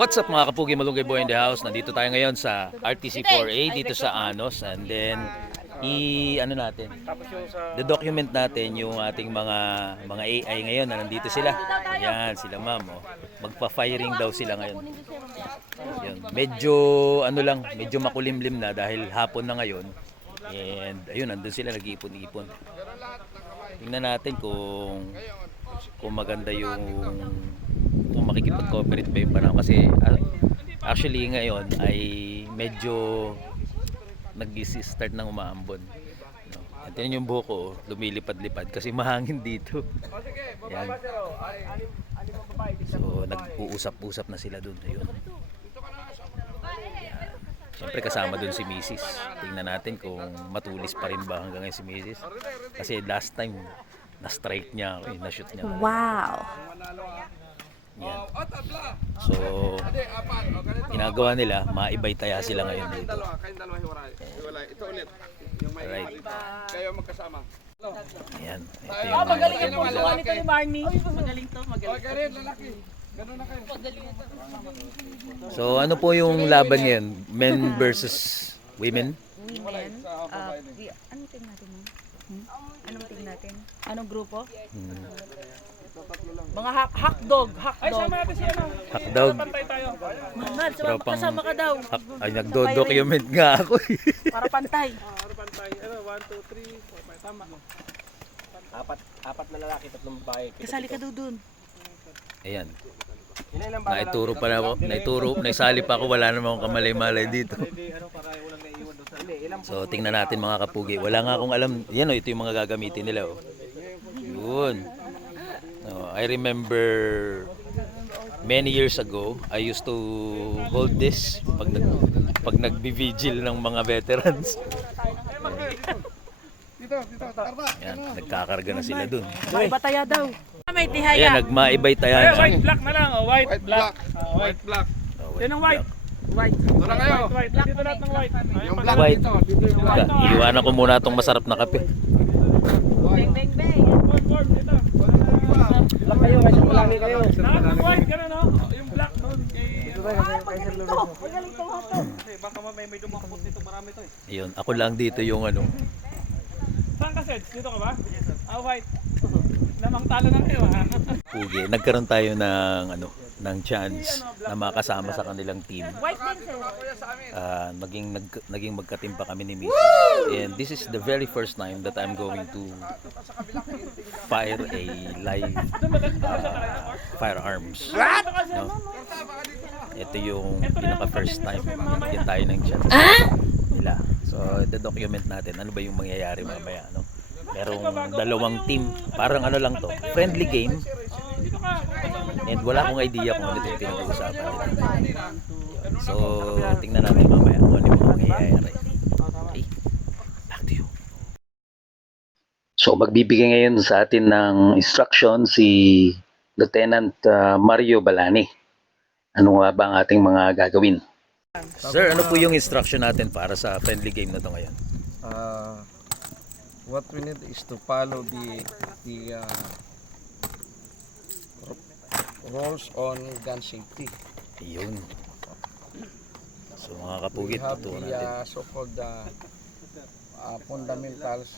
What's up mga kapugi, Malunggay Boy in the house. Nandito tayo ngayon sa RTC 4A dito sa Anos, and then document natin yung ating mga AI ngayon na nandito sila. Ayan, sila ma'am. Oh. Magpa-firing daw sila ngayon. Yun. Medyo makulimlim na dahil hapon na ngayon. And ayun, nandun sila nag-iipon-ipon. Tingnan natin kung maganda kung makikipag-cooperate ba yung panahon kasi actually ngayon ay medyo nag-start ng umaambon, no? At yun yung buhok ko, lumilipad-lipad kasi mahangin dito. Yan. So nag-uusap-usap na sila dun. Ayun. Yan. Siyempre kasama dun si Mrs. Tingnan natin kung matulis pa rin ba hanggang ngayon si Mrs. Kasi last time na-strike niya ako, na-shoot niya. Wow! Yan. So, ginagawa nila, maibay taya sila ngayon dito. Ito ulit. Yung may Alright. kayo magkasama. Ayan. Ito yung Magaling yung pusuan nito ni Marnie. Magaling to, magaling. Okay rin, lalaki. Ganun na kayo. So, ano po yung laban ngayon? Men versus women? Women, anong team natin mo? Anong team natin? Anong grupo? Tatlo lang. Mga hakdog. Ay, sama natin siya na. Hakdog. Pantay tayo. Mahal, Tropang- kasama ka daw. Ay, nagdo-document nga ako. Para pantay. Ano pantay? 1, 2, 3, 4, 5. Tama. Apat na lalaki, tatlong babae. Kasali ka daw dun. Ayan. Ilan ba? Naituro pa na ako. Naisali pa ako. Wala namang akong kamalay-malay dito. So, tingnan natin mga kapugi. Wala nga akong alam. Yan o, ito yung mga gagamitin nila. Oh. Yun. No, I remember many years ago, I used to hold this pag nagbi-vigil ng mga veterans. Dito, Tarba. Yan, nagkakarga na sila dun. May bataya daw. May Ayan, tihaya. nagmaibay tayo. White black na lang. Oh, white White black. black. White black. Yan ang white. White. Ito na kayo. White. Dito lahat ng white. Yung black White. dito. Dito yung black. Iiwanan ko muna itong masarap na kape. Bang, bang, bang. Form, ito. Black kayo, kasi malaki kayo. Lahat ng white, gano'n no? Yung black nun. Baka may dumakot dito, marami to eh. Ayun, ako lang dito yung Saan ka, Seds? Dito ka ba? White. Namang talo na kayo, ha? pugi. Nagkaroon tayo ng chance na makasama sa kanilang team. White din, sir. Naging magka-team pa kami ni Miss. And this is the very first time that I'm going to fire a live firearms. No? Ito yung pinaka-first time bigyan tayo ng chance nila. So, the-document natin ano ba yung mangyayari mamaya. No? Merong dalawang team. Parang lang to. Friendly game. And wala akong idea kung ano ito yung pinag-uusapan nila. So, tingnan natin mamaya kung ano yung mangyayari. Okay, back to you. So, magbibigay ngayon sa atin ng instruction si Lieutenant Mario Balani. Ano nga ba ang ating mga gagawin? Sir, ano po yung instruction natin para sa friendly game na to ngayon? What we need is to follow the rules on gun safety. Yun. So mga We kapugit, have tutuan the natin. so-called fundamentals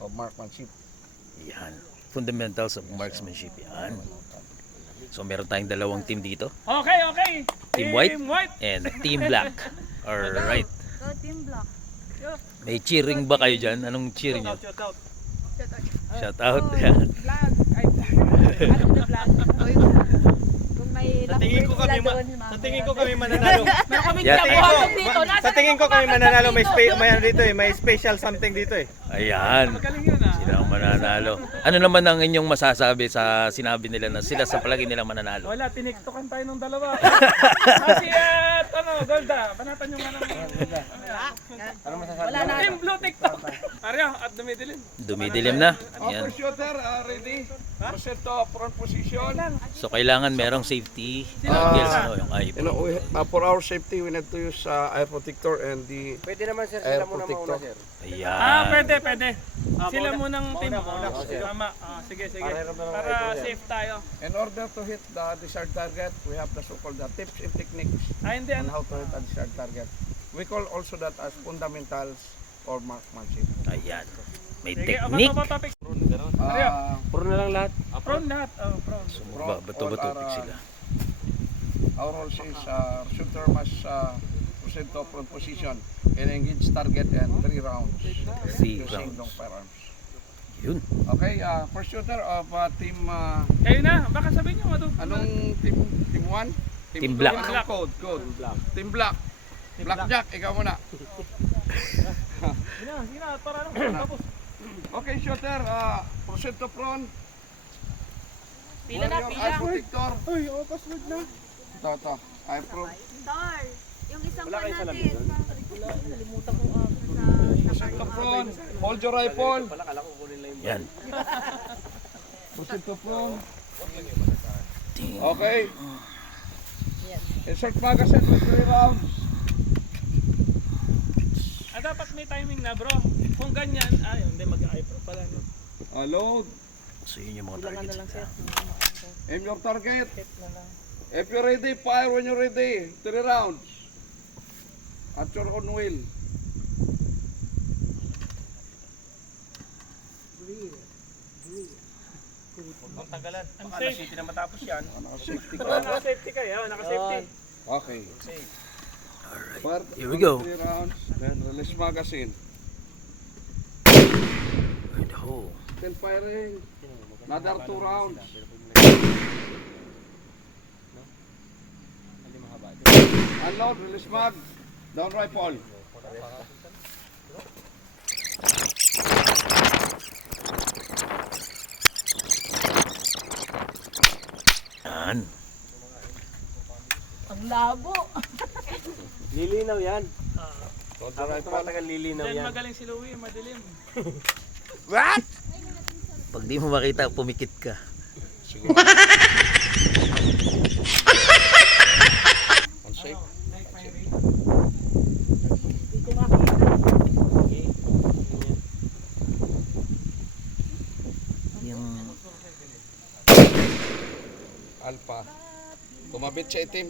of marksmanship. Yan. Fundamentals of marksmanship. Yan. So meron tayong dalawang team dito. Okay, okay. Team White and Team Black. Alright. Go Team Block. May cheering ba kayo dyan? Anong cheering nyo? Shout out. Yan. Vlog. Ay, ano the vlog? Kung may Sa tingin ko kami mananalo. Meron kaming Yeah, kabuhasan dito. Sa tingin ko kami mananalo, may ano dito eh, may special something dito eh. Ayan. Galing yun, ha? Sila ang mananalo. Ano naman ang inyong masasabi sa sinabi nila na sila sa palagi nila mananalo? Wala, tiniktokan tayo ng dalawa. Si, Golda, banatan yung ano. Ano masasabi? Wala na. Team Blue TikTok. Arya, at dumidilim. Dumidilim na. Yan. Upper shooter, ready. Proceed to front position. So kailangan merong safety goggles, no, yung eye You know, for our safety, we need to use eye protector and the air protector. Ayan. Pwede. Sila munang team. Tama. Sige. Para safe tayo. In order to hit the desired target, we have the so-called the tips and techniques Hindi. on how to hit the desired target. We call also that as fundamentals or marksmanship. Ayan. May Sige, technique. topic. Prone na lang lahat. Prone lahat. Prone. Bato-bato sila. Our rules is shooter must proceed to front position and engage target and 3 rounds 3 using long rounds. firearms. Yun. Okay, first shooter of team Kayo na. Baka sabihin nyo. anong team 1? Team Black. Anong code? Team Black. Blackjack, ikaw muna. Sige na. Para lang. Tapos. Okay, shooter, proceed to front. Pila na, Your pila. eye protector. Uy, password na. Ito. Eye pro. Tar, yung isang Wala kayong salamin natin. Proceed to front. Hold your rifle. Yan. Proceed to front. Okay. Insert magazine for 3 rounds. Dapat may timing na, bro. Kung ganyan, hindi mag-i-pro pala. No? Load. So yun yung mga targets nila. Aim your target. If you're ready, fire when you're ready. 3 rounds. At your own will. Ang safe. na matapos yan. Naka-safety ka. Naka-safety kayo. Naka-safety. Okay. Fire Here we go. 3 rounds. Then release magazine. And ho. Still firing. Another 2 rounds. Unload, release mag. Down rifle. Yan. Ang labo. Lilinaw yan. Load the rifle. Lilinaw Diyan magaling si Louie. Madilim. Pag di mo makita, pumikit ka. Unsafe. Yung Alpha. Kumabit sa itim.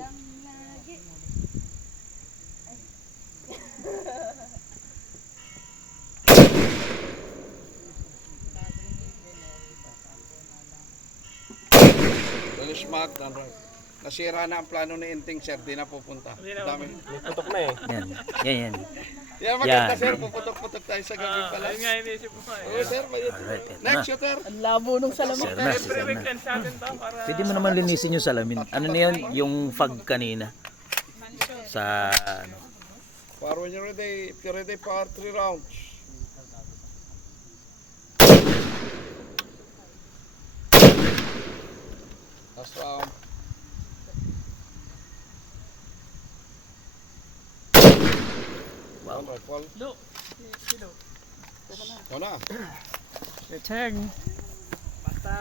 Release mag, down right. Nasira na ang plano ni Inting, sir. Di na pupunta. Dami. Putok na eh. yan. Yan, maganda, Yan. sir. Puputok-putok tayo sa gabi pala. Ayun nga, iniisip ko pa. Oo, sir. Alright, eto Next na. shooter. Ang labo nung salamin. Sir na, si Sir na. Pre-weekend sa atin to para... Pwede mo naman linisin yung salamin. Ano na yun? Yung fog kanina. Sa ano. Para when you're ready, if you're ready for 3 rounds. Last round. Wow. Rifle. Lu. Sino? Wala. Your turn. Basta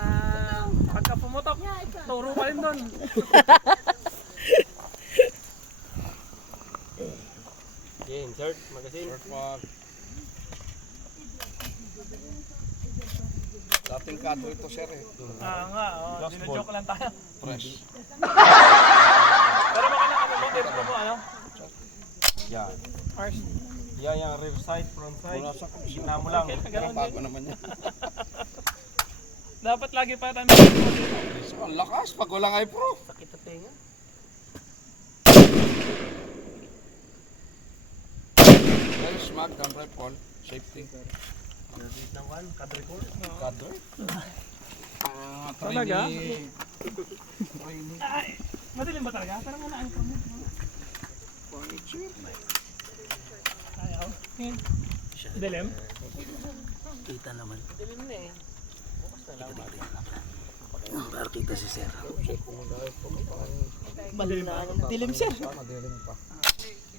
pagka pumutok, turo pa rin doon. Okay, insert. Magazine. Rifle. Dating kato ito, sir eh. Nga, joke lang tayo. Fresh. Pero baka lang, mo, ano? Yan. First. Yan yung rear side, front side. Bulasak ko. Gitna mo lang. Pero bago naman yan. Dapat lagi pa tayo. So, ang lakas pag walang eye pro. Sakit na tenga. Well, smack down rifle. Safety. Nabit ng one, kadrikor. Kadro. Talaga? Training. Madilim ba talaga? Parang wala ang pang ayaw. Dilim? Kita naman. Dilim na eh. Para kita si Sir. Madilim na. Dilim, sir. Madilim pa.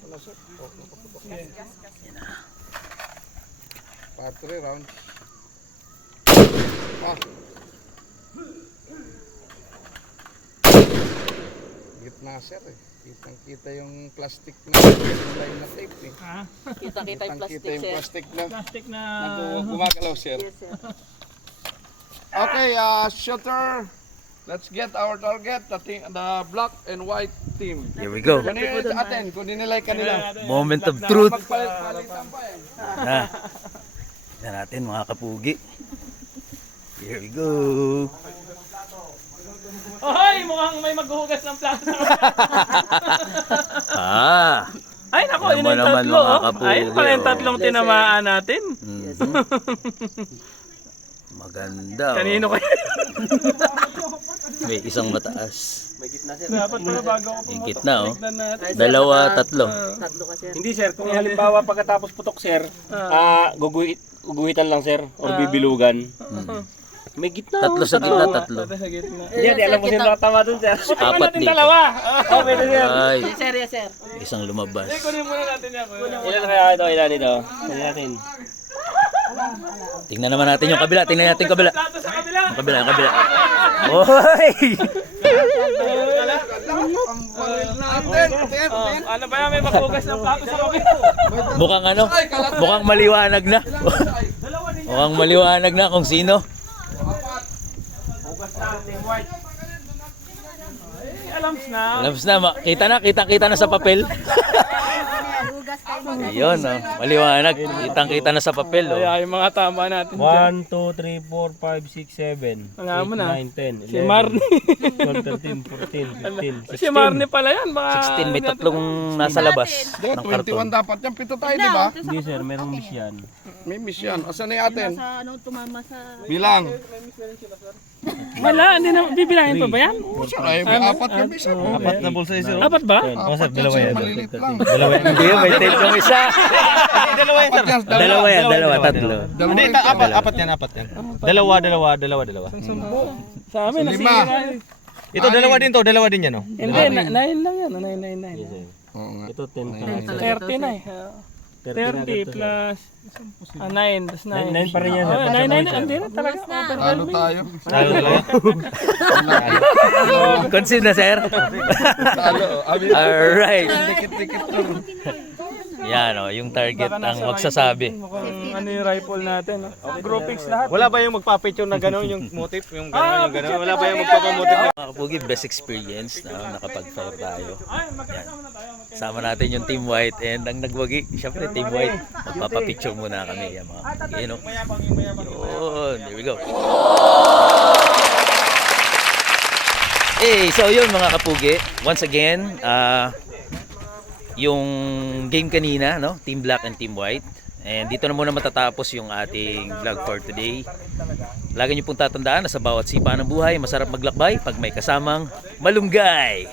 Wala, sir. Pa 3 rounds. Ah. Gitna sir eh. Kitang-kita yung plastic na line na tape eh. Ha? Kita-kita yung plastic, Kitang-kita yung sir. plastic na Plastic na... gumagalaw sir. Yes, sir. Okay, shooter. Let's get our target, the black and white team. Here we go. Kunin atin, kunin nila yung kanila. Moment of truth. Magpalit-palitan pa eh. Ha. Tignan natin mga kapugi. Here we go. Ohoy! Mukhang may maghuhugas ng plato sa kabila. Ah. Ay, naku, Yan yun mo yung naman, tatlo. mga Oh. kapugi, Ayun pala yung oh. tatlong tinamaan natin. Mhm. Maganda. Oh. Kanino kayo? May isang mataas. Dapat pala bago ako Yung pumotok. gitna oh. Tignan natin. Dalawa, tatlo. Tatlo ka, sir. Hindi sir, kung halimbawa pagkatapos putok sir, guguhitan lang sir, or bibilugan. May gitna. Tatlo sa gitna, tatlo. Tatlo sa gitna. Hindi, alam ko sino nakatama dun sir. Putokan Apat natin dito. dalawa. Oh, pwede sir. Ay, Sir, yes, sir. isang lumabas. Kunin muna natin yan. Ilan kaya ito, ilan ito? Kunin natin. Tingnan naman natin yung kabila. Tingnan natin yung kabila. Plato sa kabila. Yung kabila, yung kabila. Oy! Ano ba yan? May maghuhugas ng plato sa kabila. Mukhang ano? Mukhang maliwanag na. Mukhang maliwanag na kung sino. Alams na. Alam na, kita na sa papel. Ayun, oh. Maliwanag. Kitang-kita na sa papel, oh. Kaya yung mga tama natin. 1, 2, 3, 4, 5, 6, 7, Alam mo na. 9, 10, Si Marnie. 12, 13, 14, 15, 16. Si Marnie pala yan. Baka 16, may tatlong nasa labas ng 21 karton. dapat yan. Pito tayo, di ba? Hindi sir, merong miss yan. May miss yan. Asan na yung atin? Sa ano, tumama sa... Bilang. Wala, hindi na. Bibilangin pa ba yan? Ay, may apat yung miss. Apat na bulsa sir. Apat ba? Oh sir, dalawa yan. Maliliit lang. Dalawa yan. Hindi, may tape yung isa. Dalawa yan sir. Dalawa yan, dalawa, tatlo. Hindi, apat yan. Dalawa. Sa amin, Lima. nasira. Ito, dalawa din yan oh. Hindi, 9 lang yan. 9. Oo nga. Ito, 10. 30 na eh. 30 plus 9 plus 9. 9 pa rin yan. 9. Hindi na talaga. Talo tayo. Concede na, sir. Talo. Alright. Dikit-dikit lang. Yan, oh, yung target ang magsasabi. Mukhang ano yung rifle natin. Groupings lahat. Wala ba yung magpa-picture na gano'n yung motif? Yung gano'n, yung gano'n? Wala ba yung magpapamotif na? Mga kapugi, best experience na nakapag-fire tayo. Yan. Sama natin yung Team White and ang nagwagi, syempre Team White. Magpapapicture muna kami. Yan, mga kapugi, no? Yun, there we go. Hey, so yun mga kapugi. Once again, yung game kanina, no? Team Black and Team White. And dito na muna matatapos yung ating vlog for today. Lagi niyo pong tatandaan na sa bawat sipa ng buhay, masarap maglakbay pag may kasamang malunggay.